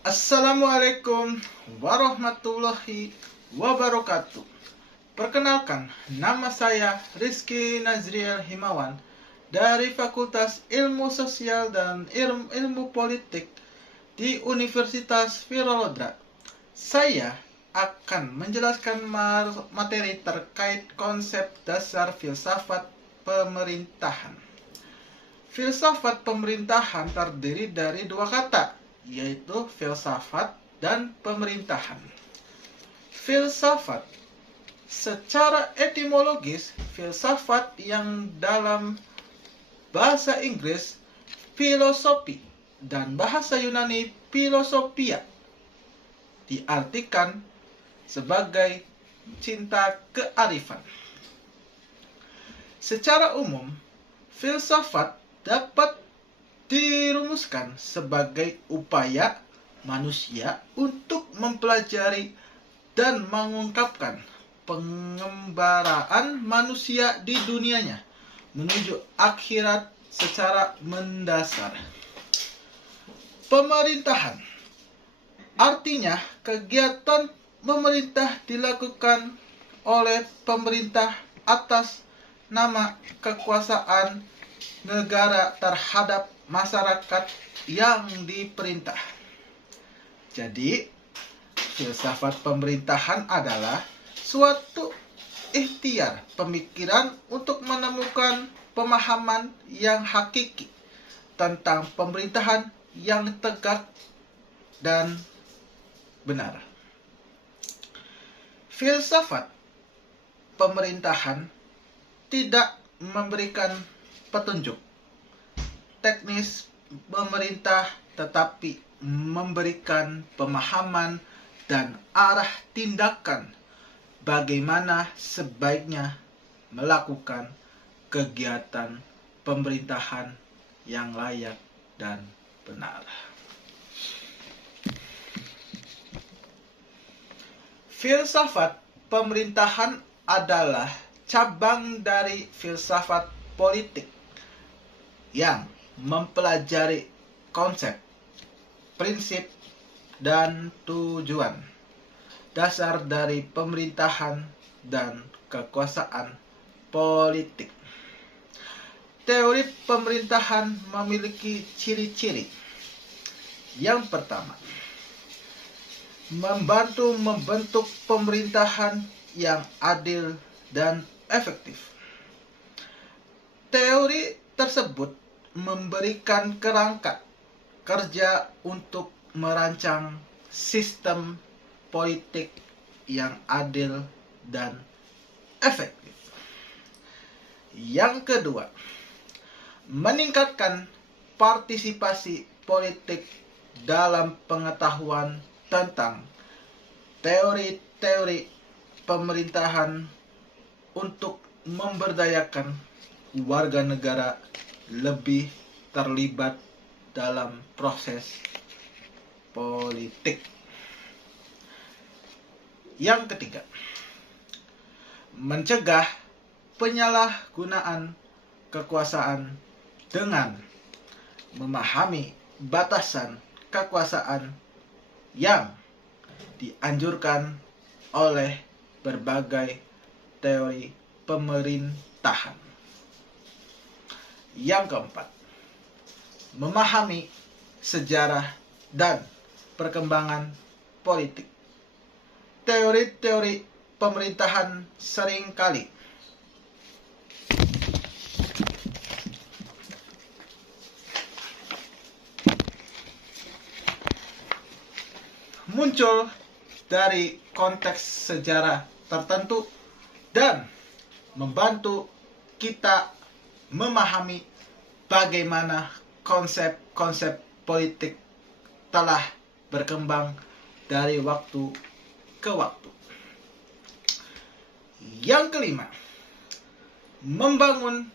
Assalamualaikum warahmatullahi wabarakatuh. Perkenalkan, nama saya Rizky Nazriel Himawan dari Fakultas Ilmu Sosial dan Ilmu Politik di Universitas Virolodra. Saya akan menjelaskan materi terkait konsep dasar filsafat pemerintahan. Filsafat pemerintahan terdiri dari dua kata, yaitu filsafat dan pemerintahan. Filsafat secara etimologis, filsafat yang dalam bahasa Inggris filosofi dan bahasa Yunani philosophia diartikan sebagai cinta kearifan. Secara umum, filsafat dapat dirumuskan sebagai upaya manusia untuk mempelajari dan mengungkapkan pengembaraan manusia di dunianya menuju akhirat secara mendasar. Pemerintahan artinya kegiatan pemerintah dilakukan oleh pemerintah atas nama kekuasaan negara terhadap masyarakat yang diperintah. Jadi, filsafat pemerintahan adalah suatu ikhtiar pemikiran untuk menemukan pemahaman yang hakiki tentang pemerintahan yang tegak dan benar. Filsafat pemerintahan tidak memberikan petunjuk teknis pemerintah, tetapi memberikan pemahaman dan arah tindakan bagaimana sebaiknya melakukan kegiatan pemerintahan yang layak dan benar. Filsafat pemerintahan adalah cabang dari filsafat politik yang mempelajari konsep, prinsip, dan tujuan dasar dari pemerintahan dan kekuasaan politik. Teori pemerintahan memiliki ciri-ciri. Yang pertama, membantu membentuk pemerintahan yang adil dan efektif. Teori tersebut memberikan kerangka kerja untuk merancang sistem politik yang adil dan efektif. Yang kedua, meningkatkan partisipasi politik dalam pengetahuan tentang teori-teori pemerintahan untuk memberdayakan warga negara lebih terlibat dalam proses politik. Yang ketiga, mencegah penyalahgunaan kekuasaan dengan memahami batasan kekuasaan yang dianjurkan oleh berbagai teori pemerintahan. Yang keempat, memahami sejarah dan perkembangan politik. Teori-teori pemerintahan seringkali muncul dari konteks sejarah tertentu dan membantu kita memahami bagaimana konsep-konsep politik telah berkembang dari waktu ke waktu. Yang kelima, membangun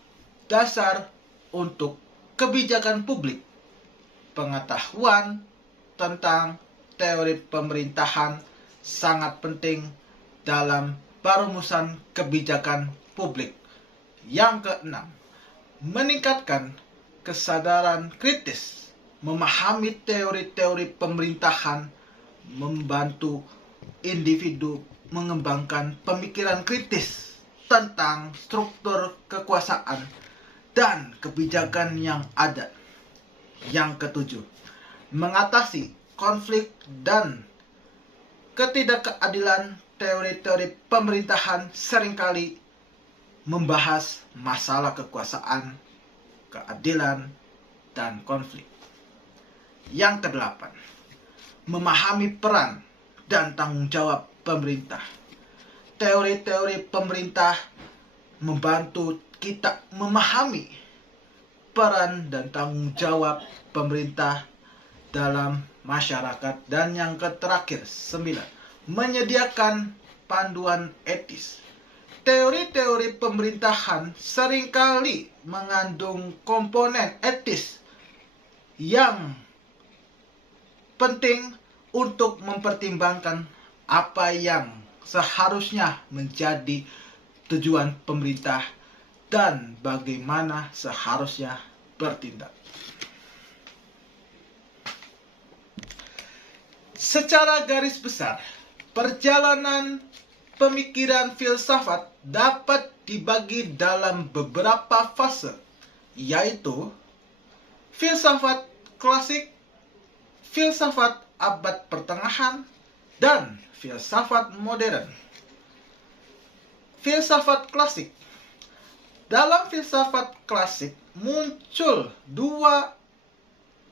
dasar untuk kebijakan publik. Pengetahuan tentang teori pemerintahan sangat penting dalam perumusan kebijakan publik. Yang keenam, meningkatkan kesadaran kritis memahami teori-teori pemerintahan membantu individu mengembangkan pemikiran kritis tentang struktur kekuasaan dan kebijakan yang ada. Yang ketujuh, mengatasi konflik dan ketidakadilan. Teori-teori pemerintahan seringkali membahas masalah kekuasaan, keadilan, dan konflik. Yang kedelapan, memahami peran dan tanggung jawab pemerintah. Teori-teori pemerintah membantu kita memahami peran dan tanggung jawab pemerintah dalam masyarakat. Dan yang terakhir, 9, menyediakan panduan etis. Teori-teori pemerintahan seringkali mengandung komponen etis yang penting untuk mempertimbangkan apa yang seharusnya menjadi tujuan pemerintah dan bagaimana seharusnya bertindak. Secara garis besar, perjalanan pemikiran filsafat dapat dibagi dalam beberapa fase, yaitu filsafat klasik, filsafat abad pertengahan, dan filsafat modern. Filsafat klasik. Dalam filsafat klasik muncul dua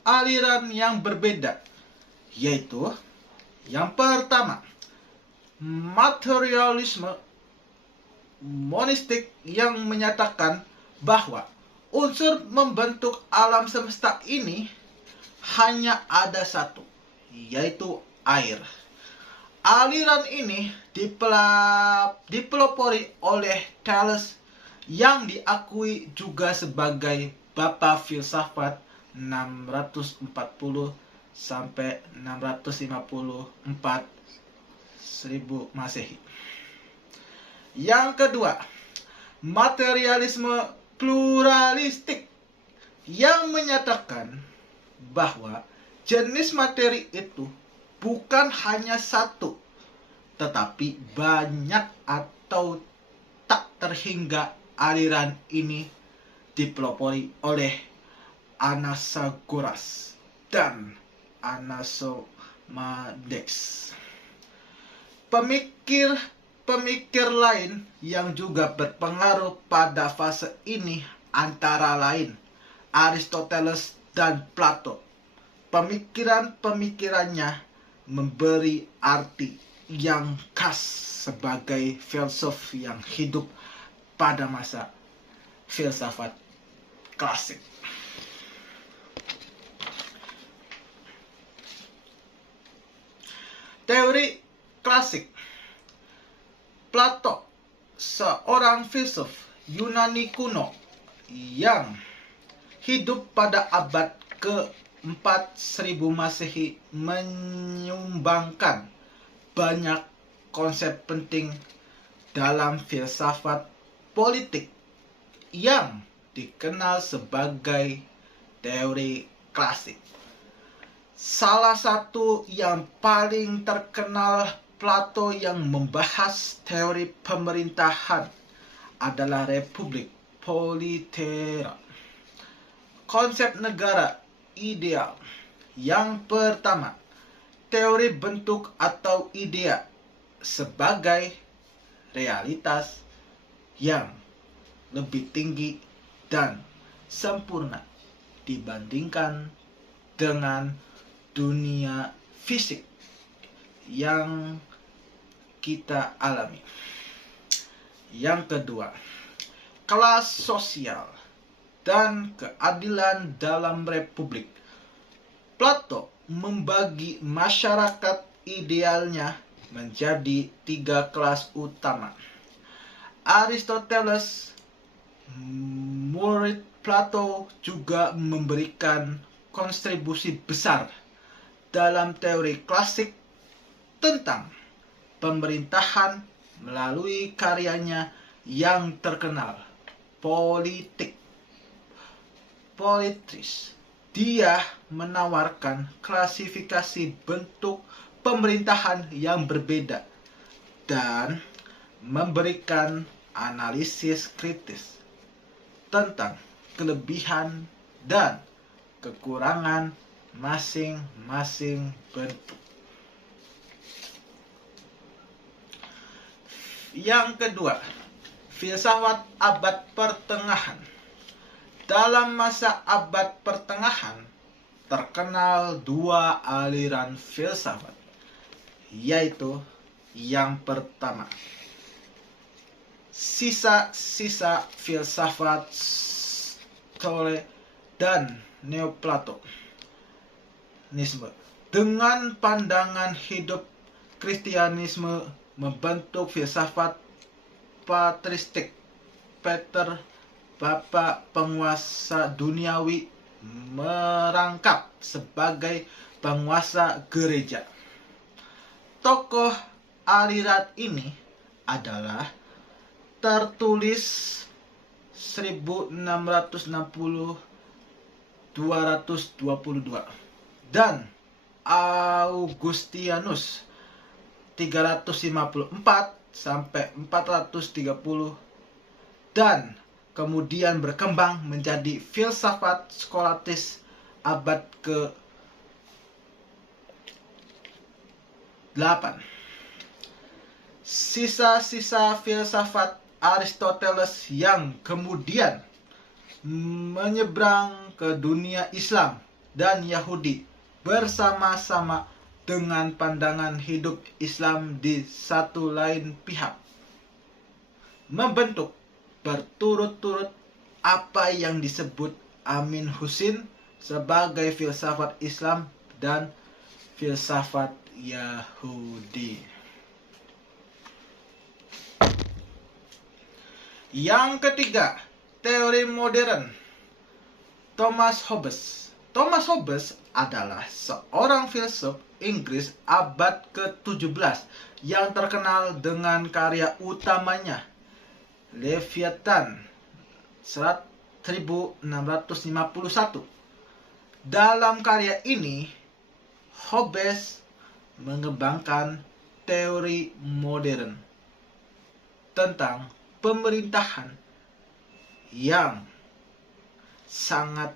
aliran yang berbeda, yaitu yang pertama, materialisme monistik yang menyatakan bahwa unsur membentuk alam semesta ini hanya ada satu, yaitu air. Aliran ini dipelopori oleh Thales yang diakui juga sebagai bapak filsafat 640 sampai 654 1000 Masehi. Yang kedua, materialisme pluralistik yang menyatakan bahwa jenis materi itu bukan hanya satu, tetapi banyak atau tak terhingga. Aliran ini dipelopori oleh Anaxagoras dan Anaximenes. Pemikir lain yang juga berpengaruh pada fase ini antara lain Aristoteles dan Plato. Pemikirannya memberi arti yang khas sebagai filsuf yang hidup pada masa filsafat klasik. Teori klasik. Plato, seorang filsuf Yunani kuno yang hidup pada abad ke-4 1000 Masehi, menyumbangkan banyak konsep penting dalam filsafat politik yang dikenal sebagai teori klasik. Salah satu yang paling terkenal Plato yang membahas teori pemerintahan adalah Republik Politeia. Konsep negara ideal. Yang pertama, teori bentuk atau idea sebagai realitas yang lebih tinggi dan sempurna dibandingkan dengan dunia fisik yang kita alami. Yang kedua, kelas sosial dan keadilan dalam republik. Plato membagi masyarakat idealnya menjadi 3 kelas utama. Aristoteles, murid Plato, juga memberikan kontribusi besar dalam teori klasik tentang pemerintahan melalui karyanya yang terkenal, Politics. Dia menawarkan klasifikasi bentuk pemerintahan yang berbeda dan memberikan analisis kritis tentang kelebihan dan kekurangan masing-masing bentuk. Yang kedua, filsafat abad pertengahan. Dalam masa abad pertengahan, terkenal dua aliran filsafat, yaitu yang pertama, sisa-sisa filsafat Stoa dan Neoplatonisme. Dengan pandangan hidup, Kristianisme membentuk filsafat patristik. Peter, bapak penguasa duniawi, merangkap sebagai penguasa gereja. Tokoh aliran ini adalah Tertulis 1660-222 dan Augustinus 354-430 dan kemudian berkembang menjadi filsafat skolatis abad ke-8. Sisa-sisa filsafat Aristoteles yang kemudian menyeberang ke dunia Islam dan Yahudi bersama-sama dengan pandangan hidup Islam di satu lain pihak, membentuk berturut-turut apa yang disebut Amin Husin sebagai filsafat Islam dan filsafat Yahudi. Yang ketiga, teori modern. Thomas Hobbes. Thomas Hobbes adalah seorang filsuf Inggris abad ke-17 yang terkenal dengan karya utamanya Leviathan 1651. Dalam karya ini, Hobbes mengembangkan teori modern tentang pemerintahan yang sangat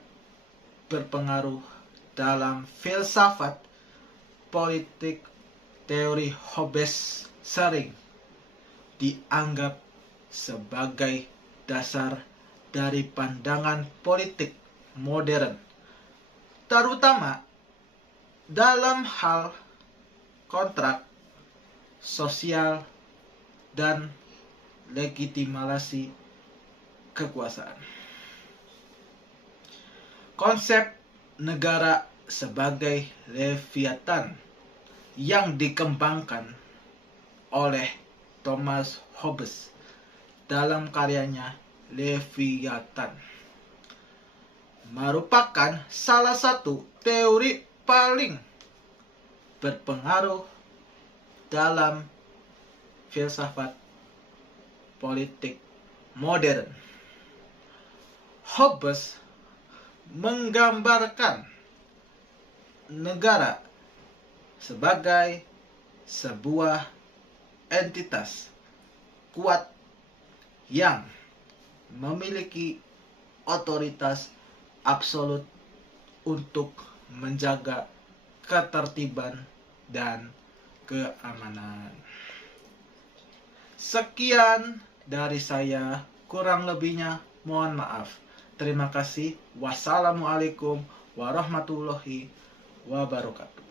berpengaruh dalam filsafat politik. Teori Hobbes sering dianggap sebagai dasar dari pandangan politik modern, terutama dalam hal kontrak sosial dan legitimasi kekuasaan. Konsep negara sebagai Leviathan yang dikembangkan oleh Thomas Hobbes dalam karyanya Leviathan merupakan salah satu teori paling berpengaruh dalam filsafat politik modern. Hobbes menggambarkan negara sebagai sebuah entitas kuat yang memiliki otoritas absolut untuk menjaga ketertiban dan keamanan. Sekian dari saya, kurang lebihnya mohon maaf. Terima kasih. Wassalamualaikum warahmatullahi wabarakatuh.